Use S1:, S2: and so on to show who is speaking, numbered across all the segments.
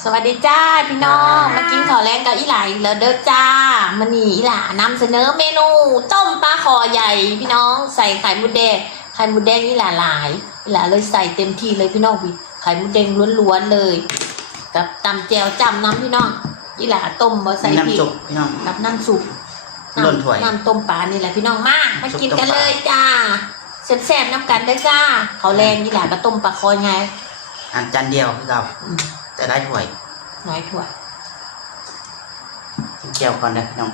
S1: สวัสดีจ้าพี่น้องมากินข้าวแรงกับอีหลาอีกแล้วเด้อจ้ามันนี่อีหลานำเสนอเมนูต้มปลาคอใหญ่พี่น้องใส่ไข่มดแดงอีหลาหลายอีหลาเลยใส่เต็มที่เลยพี่น้องพี่ไข่มดแดงล้วนๆเลยกับตำแจ่วจำน้ำพี่น้องอีหลาต้มมาใส่พริกกับน้ำซุปน้ำต้มปลานี่แหละพี่น้องมากินกันเลยจ้าแซ่บๆน้ำกันได้จ้าข้าวแรงอีหลาก็ต้มปลาคอไง
S2: อันจานเดียวคือเราจะได้ถ้วย
S1: น้อยถ้วย
S2: กินเจียวก่อนนะพี่น้อง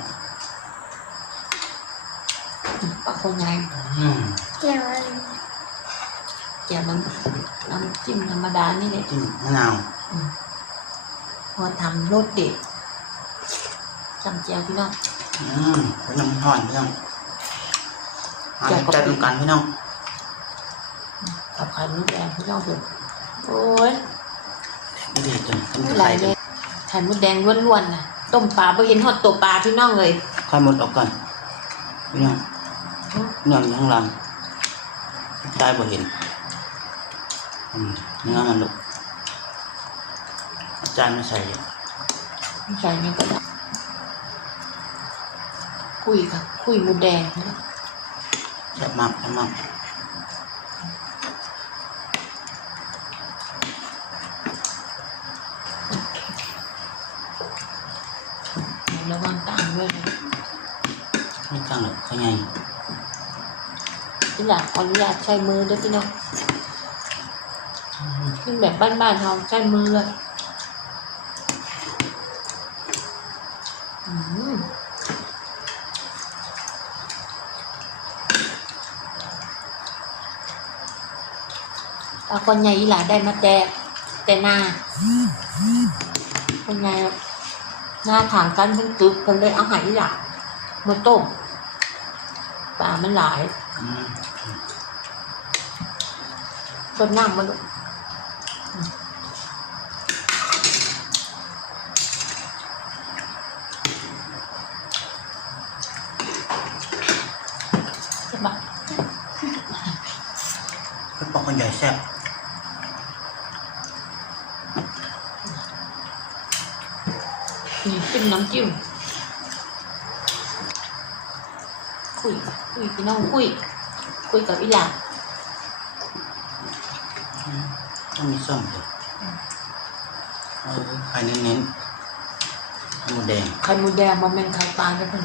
S1: ปลาคนใหญ่
S3: เจียวอะไร
S1: เจียวน้ำจิ้มธรรมดานี่แหละ
S2: จิ้มมะนาว
S1: พอทำรสเด็ดจำเจียวพี่น้อง
S2: เป็นน้ำห่อนพี่น้องมาจัดกันพี่น้อง
S1: กับไข่มดแดงพี่น้องดูโอ้ย
S2: ไม่ดีจน
S1: ไหลเลยไข่มดแดงล้วนๆนะต้มปลาไปเห็นทอดตัวปลาพี่น้องเลย
S2: ไข่มดออกก่อนพี่น้องเนื้ออยู่ข้างล่างได้บ่เห็นเนื้อมันลุกจานไม่ใส่
S1: ใส่นี่ก็ได้คุยมดแดงนะ
S2: แซ่บมาก
S1: ระวังตามด้วยนะ
S2: ไม่กลางหรอกเขาไง
S1: พี่หลักอนุญาตใช้มือด้วยพี่น้องขึ้นแบบบ้านๆเราใช้มือเลยคนใหญ่อีหลาได้มาแต่หน้าคนใหญ่หน้าถางกันทั้งตึกกันเลยเอาหายอีหลามาต้มปลามันหลายคนน้ำมันใช่ปะ
S2: เป็นปอกคนใหญ่แซ่บ
S1: จิ้มน้ำจิ้มคุยพี่น้องคุยกับอีหลา
S2: ต้องมีส้มเลยไข่เน้นๆไข่มดแดง
S1: มันเป็นไข่ปลาใช่ไหม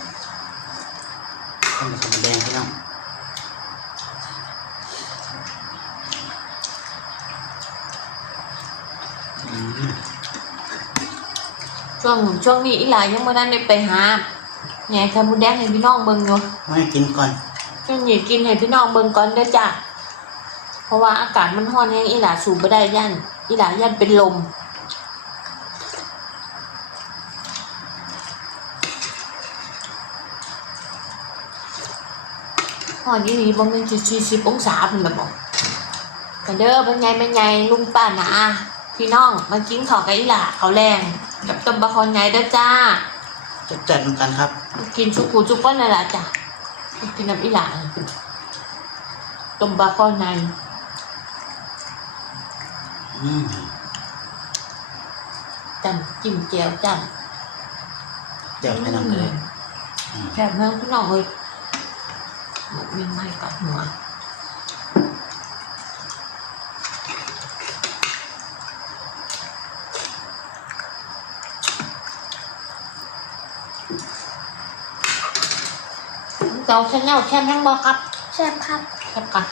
S2: ต้องมีไข่มดแดงพี่น้อง
S1: ช่วงนี้อีหลายังไม่ได้ไปหาไงไข่มดแดงให้พี่น้องเบิ่งอยู่
S2: ไม่กินก่อน
S1: ช่วงนี้กินให้พี่น้องเบิ่งก่อนเด้อจ้ะเพราะว่าอากาศมันร้อนแห้งอีหลาสูบไม่ได้อีหลาเป็นลมร้อนอีหลีบ่แม่น40 องศาเพิ่นละบ่กันเด้อเป็นไงลุงป้าน้าพี่น้องมากินข้าวกับอีหลาข้าวแรงกับต้มปลาคอใหญ่เด้อจ้า
S2: จัดเหมือนกันครับ
S1: กินชุกก้อนนั่นแหละจ้ะกินน้ำอีหลาต้มปลาคอใหญ่จำจิ้มแจ่วจ้ะ
S2: เดี๋ยวให้น้องเลย
S1: แซ่บมากพี่น้องเลยมีไม้กัดหัวเจ้าแช่แช่ทั้งบ่ครับ
S3: แซ่บครับ
S1: แซ่บค่ะ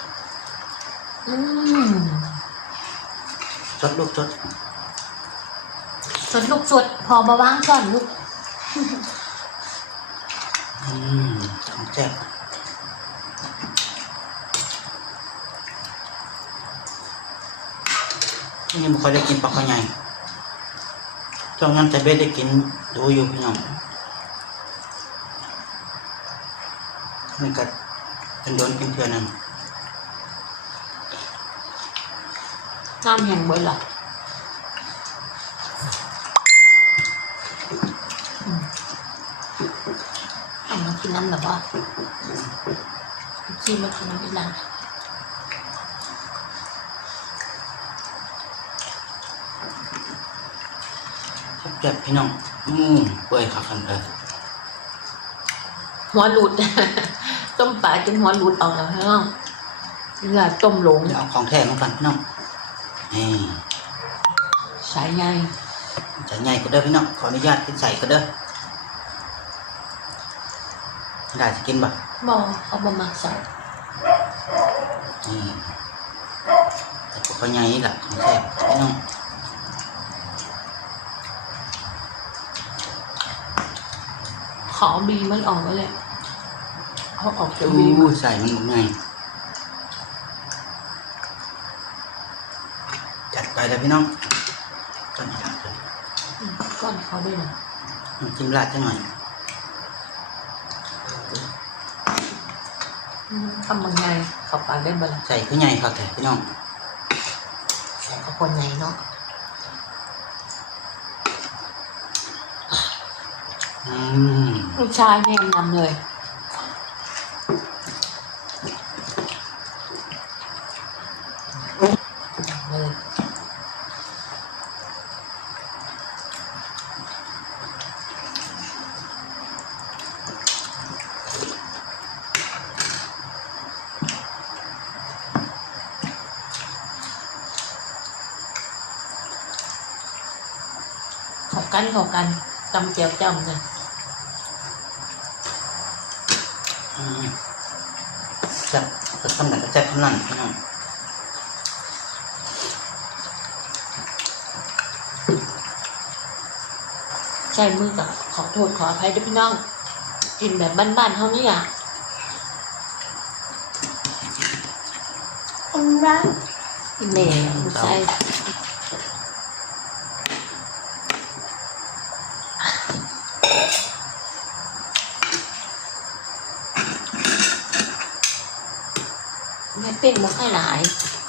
S2: จดลูกจด
S1: ลูกจดพอมาว่างก่อนลูก
S2: แซ่บนี่บุคคลได้กินปลาข้าวใหญ่ช่วงนั้นแต่เบสได้กินดูอยู่พี่น้องนี่ก็เป็นโดนกินเพื่อนนั่น
S1: น้ำแห้งเบิดล่ะเอามากินน้ำหรือเปล่าชิมมากินน้ำอีหลา
S2: เจ็บพี่น้องเปื่อยขากันเลย
S1: หัวหลุด ต้มปลาจนหัวหลุดออกแล้วพี่น้องเลือดต้มหลง
S2: เดี๋ยวเอาของแท้มากันพี่น้องนี่
S1: สายใย
S2: ใส่ใหญ่ก็เด้อพี่น้องขออนุญาตกินใส่ก็เด้อได้จะกินบ่
S1: บอกเอาบะมาใส่
S2: นี่แต่พวกเขาใหญ่นี่แหละของแท้พี่น้อง
S1: ขอบีมันออกมาเลยเอาออกจาก
S2: อู้
S1: บีมัน
S2: ใส่มันหมดไงจัดไปเลยพี่น้องก่อนจัดเลย
S1: ก้อนเขาด้วยนะ
S2: น้ำจิ้มราดจังหน่อย
S1: ทำบางไงเขาปลาได้บ้าง
S2: ใส่ผู้ใหญ่ครับแต่พี่น้อง
S1: ใส่กับคนใหญ่เนาะ ลูกชายแนะนำเลยเขากันจำเจียวจำเลย
S2: จับจะทำแบบจับขนาดพี่น้อง
S1: ใช้มือกับขอโทษขออภัยด้วยพี่น้อง กินแบบบ้านๆเท่านี้อ่ะ
S3: อันนั้น
S1: กินแม่ไม่ใช่แม่เป็นมาค่อยหลาย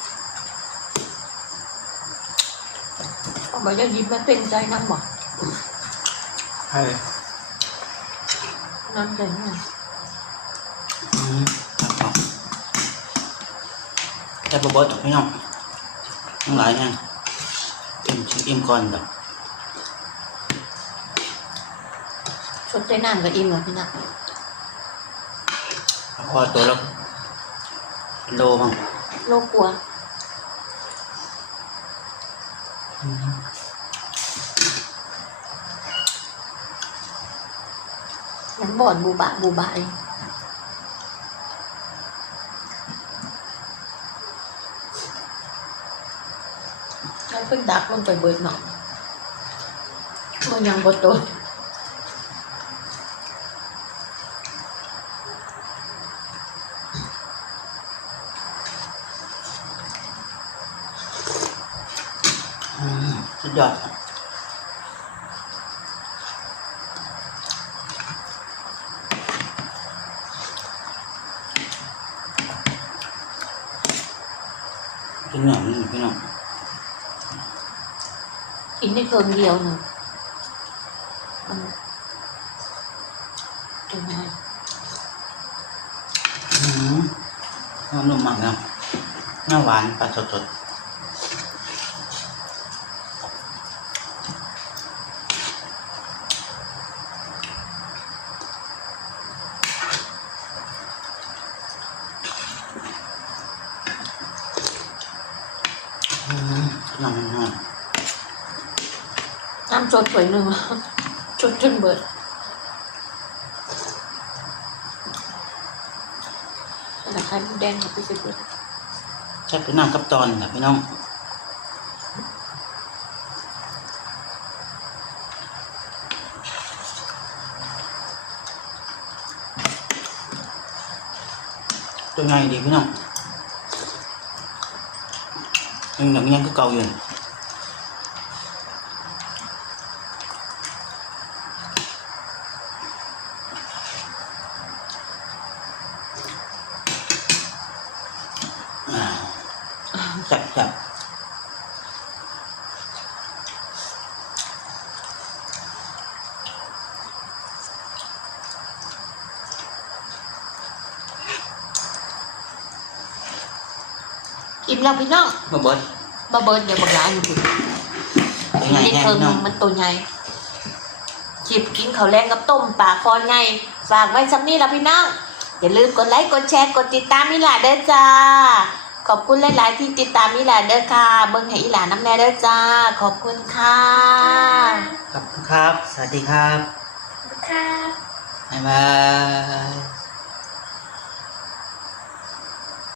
S1: เอามาจะยิ้มแม่เป็นใจนั่งบอก
S2: ใช่
S1: นั่งเลยนะ
S2: ครับแต่บ่บ่ตกพี่น้องทั้งหลายเนี่ยอิ่มก่อนแบบ
S1: ชดใจน้ำกับอิ่มเหรอพี่นัก
S2: พอตัวแล้วโลมั้ง
S1: โลกกลัวยังบ่อนบูบะเองแล้วเพิ่งดักลงไปเบิดหนอมันยังบ่โต
S2: สุดยอดกินหน่อยพี่น้อง
S1: กินได้เกินเดียวหนึ่งมันเป็นไง
S2: น้ำนมมากนะน้ำหวานปลาสดน้ำน้อย
S1: น้ำสดสวยหนึ่ง จดจนเบิดแต่ไข่มดแดงกับพี่สิบเบิด
S2: แค่เป็นน้ำกับตอนแบบพี่น้องตัวไงดีพี่น้องยังก็เก่าอยู่จับ
S1: อิ่มแล้วพี่น้อง
S2: มาเบิด
S1: บะเบิดเดี๋ยวบักหลายอยู่คุณ
S2: ตัวใหญ่
S1: ใน
S2: แห้ง
S1: เทิง
S2: พี่น้อง
S1: มันตัวใหญ่คลิปกินข้าวแรงกับต้มปลาคอใหญ่ฝากไว้ซ้ำนี้ละพี่น้องอย่าลืมกดไลค์กดแชร์กดติดตามอีหลาเด้อจ้าขอบคุณหลายๆที่ติดตามอีหลาเด้อค่ะเบิ่งให้อีหลาน้ำแน่เด้อจ้าขอบคุณค่ะ
S2: ขอบคุณครับ สวัสดีครับ
S3: ครับ
S2: บ๊ายบาย